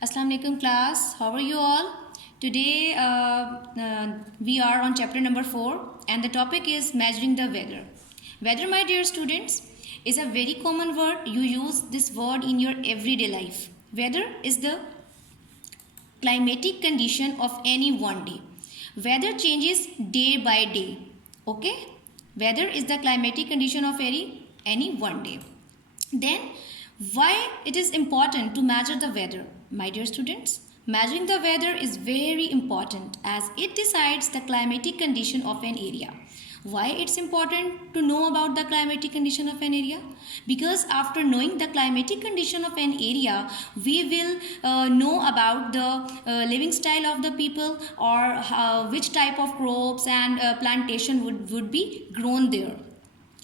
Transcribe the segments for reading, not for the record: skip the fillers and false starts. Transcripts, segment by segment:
Assalamu alaikum class. How are you all? Today we are on chapter number 4 and the topic is measuring the weather. Weather, my dear students, is a very common word. You use this word in your everyday life. Weather is the climatic condition of any one day. Weather changes day by day. Okay? Weather is the climatic condition of any one day. Then why it is important to measure the weather? My dear students, measuring the weather is very important as it decides the climatic condition of an area. Why it's important to know about the climatic condition of an area? Because after knowing the climatic condition of an area, we will know about the living style of the people or which type of crops and plantation would be grown there.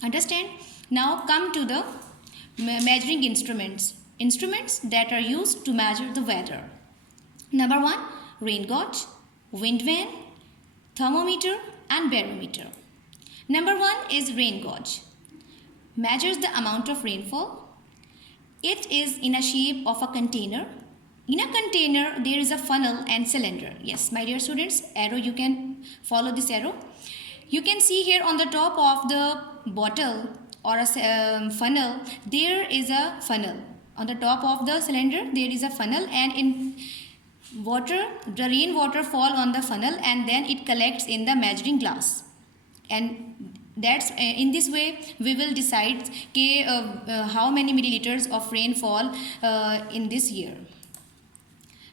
Understand? Now come to the measuring instruments that are used to measure the weather. Number 1, rain gauge, wind vane, thermometer and barometer. Number 1 is rain gauge. Measures the amount of rainfall. It is in a shape of a container. In a container there is a funnel and cylinder. Yes, my dear students, arrow, you can follow this arrow. You can see here on the top of the bottle or a funnel, there is a funnel. On the top of the cylinder, there is a funnel, and in water, the rainwater fall on the funnel and then it collects in the measuring glass. And that's in this way we will decide how many milliliters of rainfall in this year.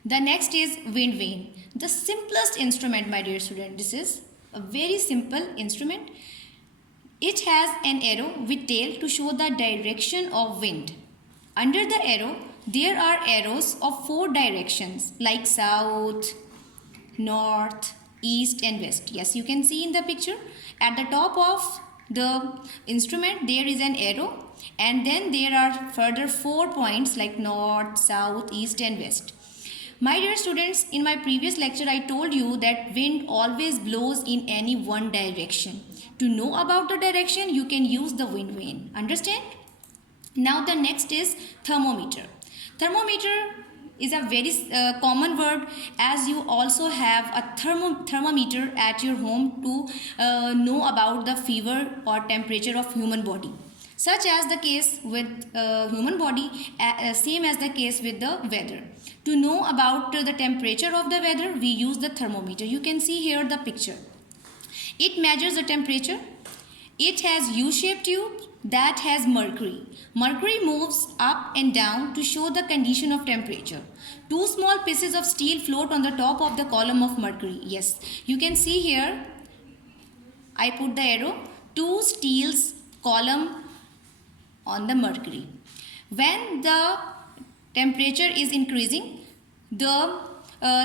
The next is wind vane. The simplest instrument, my dear student. This is a very simple instrument. It has an arrow with tail to show the direction of wind. Under the arrow, there are arrows of 4 directions like south, north, east and west. Yes, you can see in the picture. At the top of the instrument, there is an arrow and then there are further 4 points like north, south, east and west. My dear students, in my previous lecture, I told you that wind always blows in any one direction. To know about the direction, you can use the wind vane. Understand? Now the next is thermometer. Thermometer is a very common word as you also have a thermometer at your home to know about the fever or temperature of human body. Such as the case with human body, same as the case with the weather. To know about the temperature of the weather, we use the thermometer. You can see here the picture. It measures the temperature. It has U-shaped tube that has mercury. Mercury moves up and down to show the condition of temperature. 2 small pieces of steel float on the top of the column of mercury. Yes, you can see here, I put the arrow, 2 steels column on the mercury. When the temperature is increasing, the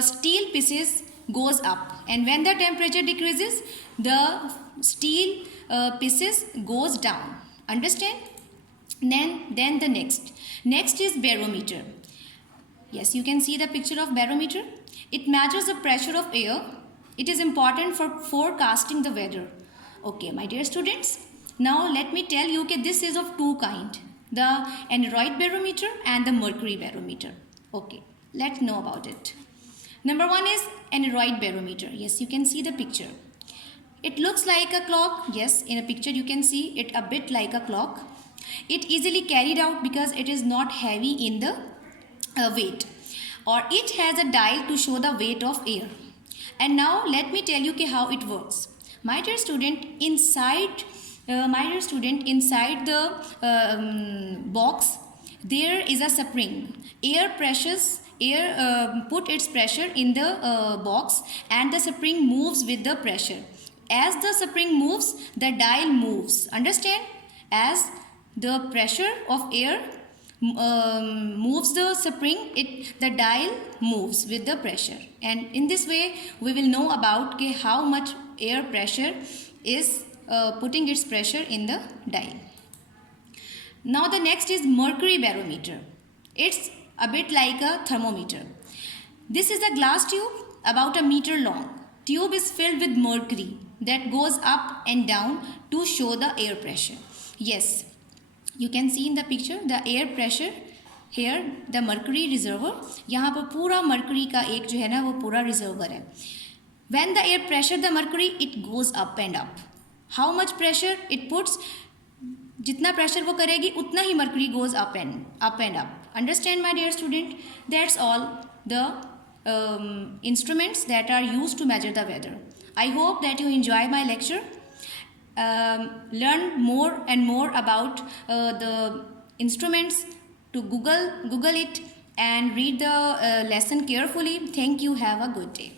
steel pieces goes up, and when the temperature decreases, the steel pieces goes down. Understand? Then the next is barometer. Yes, you can see the picture of barometer. It measures the pressure of air. It is important for forecasting the weather. Okay, my dear students, now let me tell you that this is of 2 kinds, the aneroid barometer and the mercury barometer. Okay, let's know about it. Number 1 is aneroid barometer. Yes, you can see the picture. It looks like a clock. Yes, in a picture you can see it a bit like a clock. It easily carried out because it is not heavy in the weight, or it has a dial to show the weight of air. And now let me tell you how it works. My dear student, inside the box there is a spring. Air put its pressure in the box and the spring moves with the pressure. As the spring moves, the dial moves. Understand? As the pressure of air moves the spring, the dial moves with the pressure. And in this way, we will know about how much air pressure is putting its pressure in the dial. Now the next is mercury barometer. It's a bit like a thermometer. This is a glass tube about a meter long. Tube is filled with mercury that goes up and down to show the air pressure. Yes, you can see in the picture the air pressure here the mercury reservoir, यहाँ पर पूरा mercury का एक जो है ना वो पूरा रिजर्वर है. When the air pressure the mercury, it goes up and up. How much pressure it puts? जितना प्रेशर वो करेगी उतना ही mercury goes up and up. Understand my dear student? That's all the instruments that are used to measure the weather. I hope that you enjoy my lecture. Learn more and more about the instruments. To Google it and read the lesson carefully. Thank you. Have a good day.